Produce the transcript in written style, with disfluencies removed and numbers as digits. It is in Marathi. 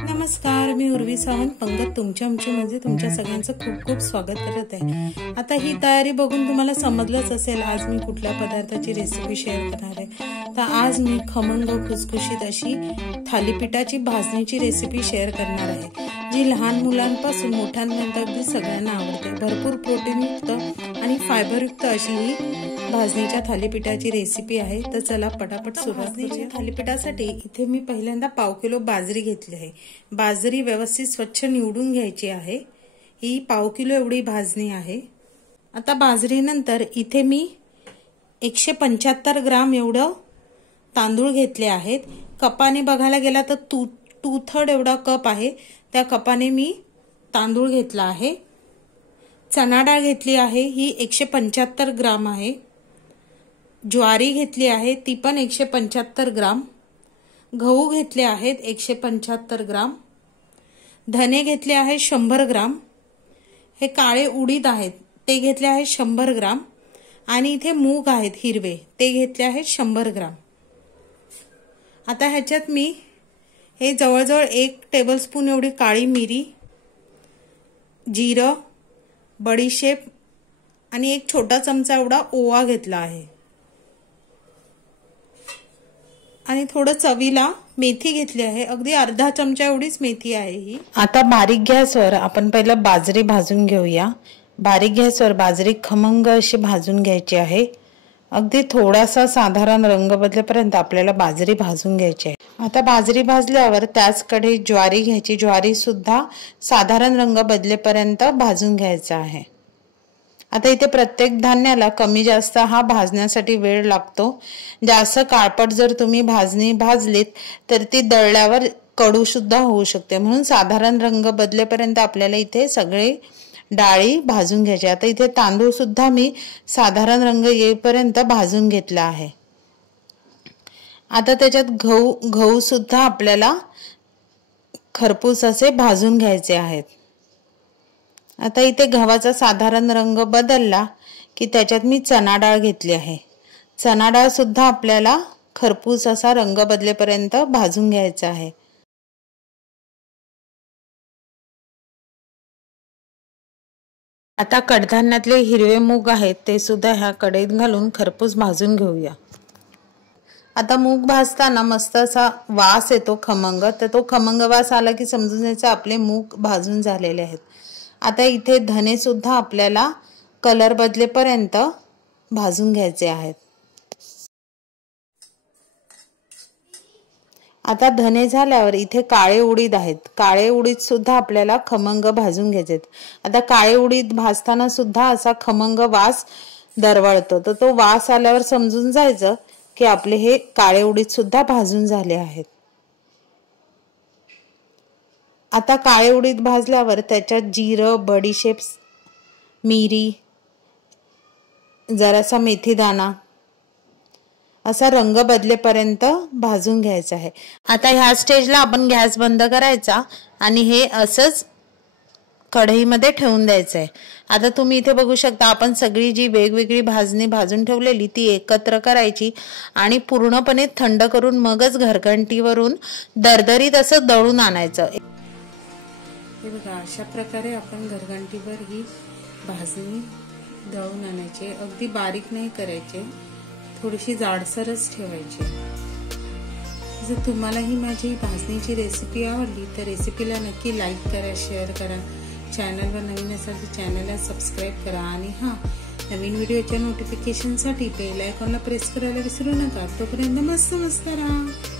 नमस्कार, मी उर्वी सावंत पंगत तुमच्या म्हणजे तुमच्या सगळ्यांचं खूप खूप स्वागत करत आहे। आता ही तयारी बघून तुम्हाला समजलंच असेल आज मी कुठल्या पदार्थाची रेसिपी शेअर करणार आहे। तर आज मी खमंग खुसखुशीत अशी थालीपीठाची भाजणीची रेसिपी शेअर करणार आहे, जी लहान मुलांपासून मोठ्यांपर्यंत अगदी सगळ्यांना आवडते। भरपूर प्रोटीनयुक्त आणि फायबरयुक्त अशी ही भाजणीच्या थालीपीठाची रेसिपी आहे। तर चला पटापट सुरुवात करूया। थालीपीठासाठी इथे मी पहिल्यांदा पाव किलो बाजरी घेतली आहे। बाजरी व्यवस्थित स्वच्छ निवडून घ्यायची आहे। ही पाव किलो एवढी भाजणी आहे। आता बाजरीनंतर इथे मी 175 ग्राम एवढं तांदूळ घेतले आहेत। कपाने बघायला गेला तर 2/3 एवढा कप आहे, त्या कपाने मी तांदूळ घेतला आहे। चणा डाळ घेतली आहे, ही 175 ग्राम आहे। ज्वारी घेतली आहे, ती पण 175 ग्राम। गहू घेतले आहेत 175 ग्राम। धने घेतले आहेत 100 ग्राम। हे काळे उडीद आहेत ते घेतले आहेत 100 ग्राम। आणि इथे मूग आहेत हिरवे, ते घेतले आहेत 100 ग्राम। आता ह्याच्यात मी हे जवळजवळ 1 टेबलस्पून एवढी काळी मिरी, जिरं, बडीशेप आणि 1 छोटा चमचा एवढा ओवा घेतला आहे। आणि थोडं चवीला मेथी घेतली आहे, अगदी अर्धा चमचा एवढीच मेथी आहे ही। आता बारीक गॅसवर आपण पहिलं बाजरी भाजून घेऊया। बारीक गॅसवर बाजरी खमंग अशी भाजून घ्यायची आहे। अगदी थोडासा साधारण रंग बदलेपर्यंत आपल्याला बाजरी भाजून घ्यायची आहे। आता बाजरी भाजल्यावर त्याचकडे ज्वारी घ्यायची। ज्वारी सुद्धा साधारण रंग बदलेपर्यंत भाजून घ्यायचा आहे। आता इथे प्रत्येक धान्याला कमी जास्त हा भाजण्यासाठी वेळ लागतो। जास्त काळपट जर तुम्ही भाजणी भाजलीत तर ती दळल्यावर कडू सुद्धा होऊ शकते, म्हणून साधारण रंग बदलेपर्यंत आपल्याला इथे सगळे डाळी भाजून घ्यायचे। आता इथे तांदूळ सुद्धा मी साधारण रंग येईपर्यंत भाजून घेतला आहे। आता त्याच्यात गहू सुद्धा आपल्याला खरपूस असे भाजून घ्यायचे आहेत। आता इथे गव्हाचा साधारण रंग बदलला की त्याच्यात मी चणा डाळ घेतली आहे। चणा डाळ सुद्धा आपल्याला खरपूस असा रंग बदलेपर्यंत भाजून घ्यायचा आहे। आता कडधान्यातले हिरवे मूग आहेत ते सुद्धा ह्या कढईत घालून खरपूस भाजून घेऊया। आता मूग भाजताना मस्त असा वास येतो खमंग, तर तो खमंग वास आला की समजून जायचं आपले मूग भाजून झालेले आहेत। आता इथे धने सुद्धा आपल्याला कलर बदलेपर्यंत भाजून घ्यायचे आहेत। आता धने झाल्यावर इथे काळे उडीद आहेत। काळे उडीद सुद्धा आपल्याला खमंग भाजून घ्यायचे। आता काळे उडीद भाजताना सुद्धा असा खमंग वास दरवळतो, तर तो वास आल्यावर समजून जायचं की आपले हे काळे उडीद सुद्धा भाजून झाले आहेत। आता काळे उडीद भाजल्यावर त्याच्यात जिरं, बडीशेप, मिरी, जरासा मेथी दाणा असा रंग बदलेपर्यंत भाजून घ्यायचा आहे। आता ह्या स्टेजला आपण गॅस बंद करायचा आणि हे असंच कढईमध्ये ठेवून द्यायचं आहे। आता तुम्ही इथे बघू शकता आपण सगळी जी वेगवेगळी भाजणी भाजून ठेवलेली ती एकत्र करायची आणि पूर्णपणे थंड करून मगच घरघंटीवरून दरदरीत असं दळून आणायचं। हे बघा, अशा प्रकारे आपण घरघंटीवर ही भाजणी दळून आणायची। अगदी बारीक नाही करायचे, थोडीशी जाडसरच ठेवायची। जर तुम्हाला ही माझी भाजणीची रेसिपी आवडली तर रेसिपीला नक्की लाईक करा, शेअर करा। चॅनलवर नवीन असाल तर चॅनलला सबस्क्राईब करा आणि नवीन व्हिडिओच्या नोटिफिकेशनसाठी बेल आयकॉनला प्रेस करायला विसरू नका। तोपर्यंत मस्त मस्त राहा।